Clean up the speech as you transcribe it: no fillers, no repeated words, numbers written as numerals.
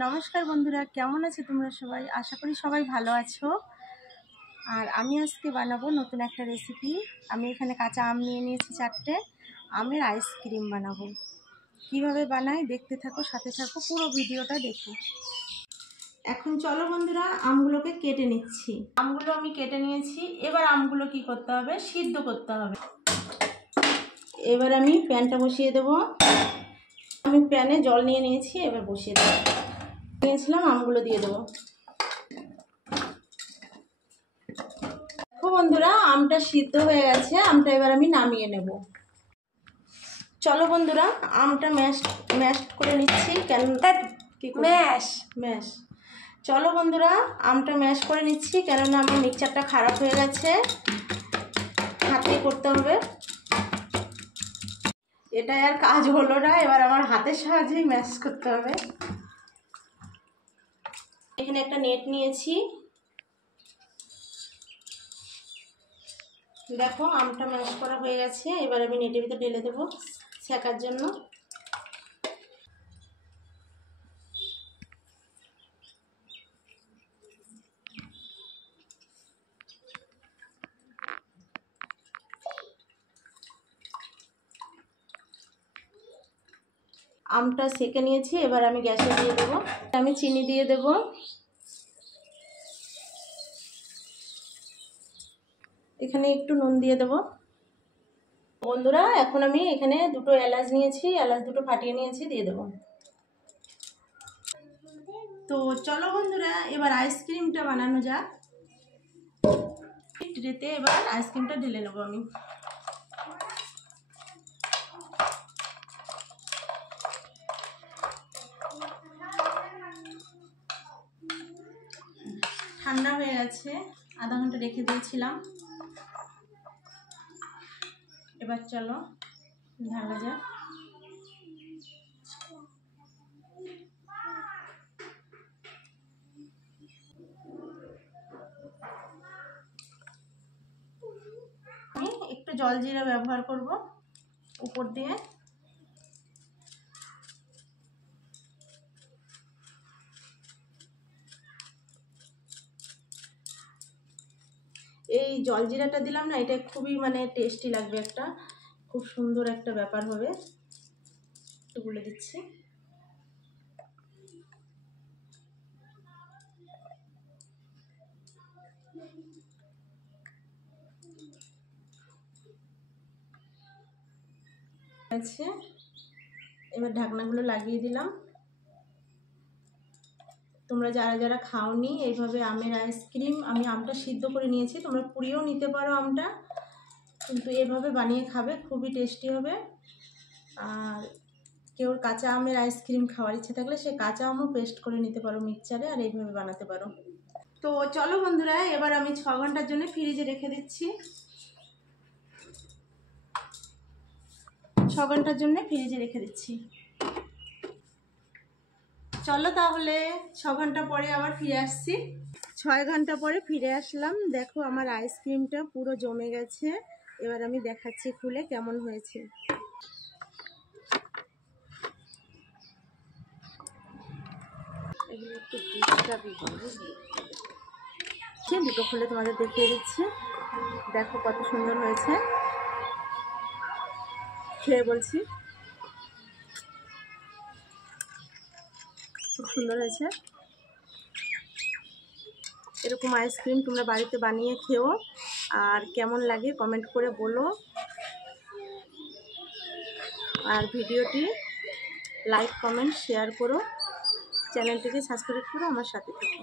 নমস্কার বন্ধুরা, কেমন আছো তোমরা সবাই? আশা করি সবাই ভালো আছো। আর আমি আজকে বানাবো নতুন একটা রেসিপি। আমি এখানে কাঁচা আম নিয়ে নিয়েছি 4টে। আমের আইসক্রিম বানাবো। কিভাবে বানাই দেখতে থাকো, সাথে থাকো, পুরো ভিডিওটা দেখো। এখন চলো বন্ধুরা, আমগুলোকে কেটে নিচ্ছি। আমগুলো আমি কেটে নিয়েছি। এবার আমগুলো কি করতে হবে? সিদ্ধ করতে হবে। এবার আমি প্যানটা বসিয়ে দেবো। আমি প্যানে জল নিয়ে নিয়েছি, এবার বসিয়ে দেবো। নিয়েছিলাম, আমগুলো দিয়ে দেবো। দেখো বন্ধুরা, আমটা সিদ্ধ হয়ে গেছে। আমটা এবার আমি নামিয়ে নেব। চলো বন্ধুরা, আমটা ম্যাশ করে নিচ্ছি। কেন ম্যাশ চলো বন্ধুরা, আমটা ম্যাশ করে নিচ্ছি, কেননা আমার মিক্সচারটা খারাপ হয়ে গেছে। হাতেই করতে হবে। এটা আর কাজ হলো না, এবার আমার হাতের সাহায্যেই ম্যাশ করতে হবে। এখানে একটা নেট নিয়েছি। দেখো, আমটা ম্যাশ করা হয়ে গেছে। এবার আমি নেটের ভিতরে ঢেলে দেবো সেকার জন্য। আমটা সেকে নিয়েছি, এবার আমি গ্যাসে দিয়ে দেবো। আমি চিনি দিয়ে দেব। এখানে একটু নুন দিয়ে দেব। বন্ধুরা, এখন আমি এখানে 2টো এলাচ নিয়েছি, এলাচ 2টো ফাটিয়ে নিয়েছি, দিয়ে দেব। তো চলো বন্ধুরা, এবার আইসক্রিমটা বানানো যাক। ট্রেতে এবার আইসক্রিমটা ঢেলে নেবো আমি। ঠান্ডা হয়ে গেছে, আধা ঘন্টা রেখে দিয়েছিলাম। এবার চলো ঢালা যাক। আমি একটু জল জিরা ব্যবহার করব উপর দিয়ে। এই জল জিরাটা দিলাম না, এটা খুবই টেস্টি লাগবে, একটা খুব সুন্দর একটা ব্যাপার হবে। একটু গুলে দিচ্ছি। আছে, এবার ঢাকনাগুলো লাগিয়ে দিলাম। তোমরা যারা যারা খাওনি এইভাবে আমের আইসক্রিম, আমি আমটা সিদ্ধ করে নিয়েছি, তোমরা পুড়িয়েও নিতে পারো আমটা, কিন্তু এভাবে বানিয়ে খাবে, খুবই টেস্টি হবে। আর কেউ কাঁচা আমের আইসক্রিম খাওয়ার ইচ্ছে থাকলে সে কাঁচা আমও পেস্ট করে নিতে পারো মিক্সচারে, আর এইভাবে বানাতে পারো। তো চলো বন্ধুরা, এবার আমি 6 ঘন্টার জন্য ফ্রিজে রেখে দিচ্ছি। 6 ঘন্টার জন্য ফ্রিজে রেখে দিচ্ছি। চলো তাহলে 6 ঘন্টা পরে আবার ফিরে আসছি। 6 ঘন্টা পরে ফিরে আসলাম। দেখো, আমার আইসক্রিমটা পুরো জমে গেছে। এবার আমি দেখাচ্ছি খুলে কেমন হয়েছে। এগুলো একটু ডিস্টার্বই হয়, বুঝলি? দুটো খুলে তোমাদের দেখিয়ে দিচ্ছি। দেখো কত সুন্দর হয়েছে, খেয়ে বলছি খুব সুন্দর হয়েছে। এরকম আইসক্রিম তোমরা বাড়িতে বানিয়ে খেও, আর কেমন লাগে কমেন্ট করে বলো। আর ভিডিওটি লাইক, কমেন্ট, শেয়ার করো। চ্যানেলটিকে সাবস্ক্রাইব করো, আমার সাথে থেকো।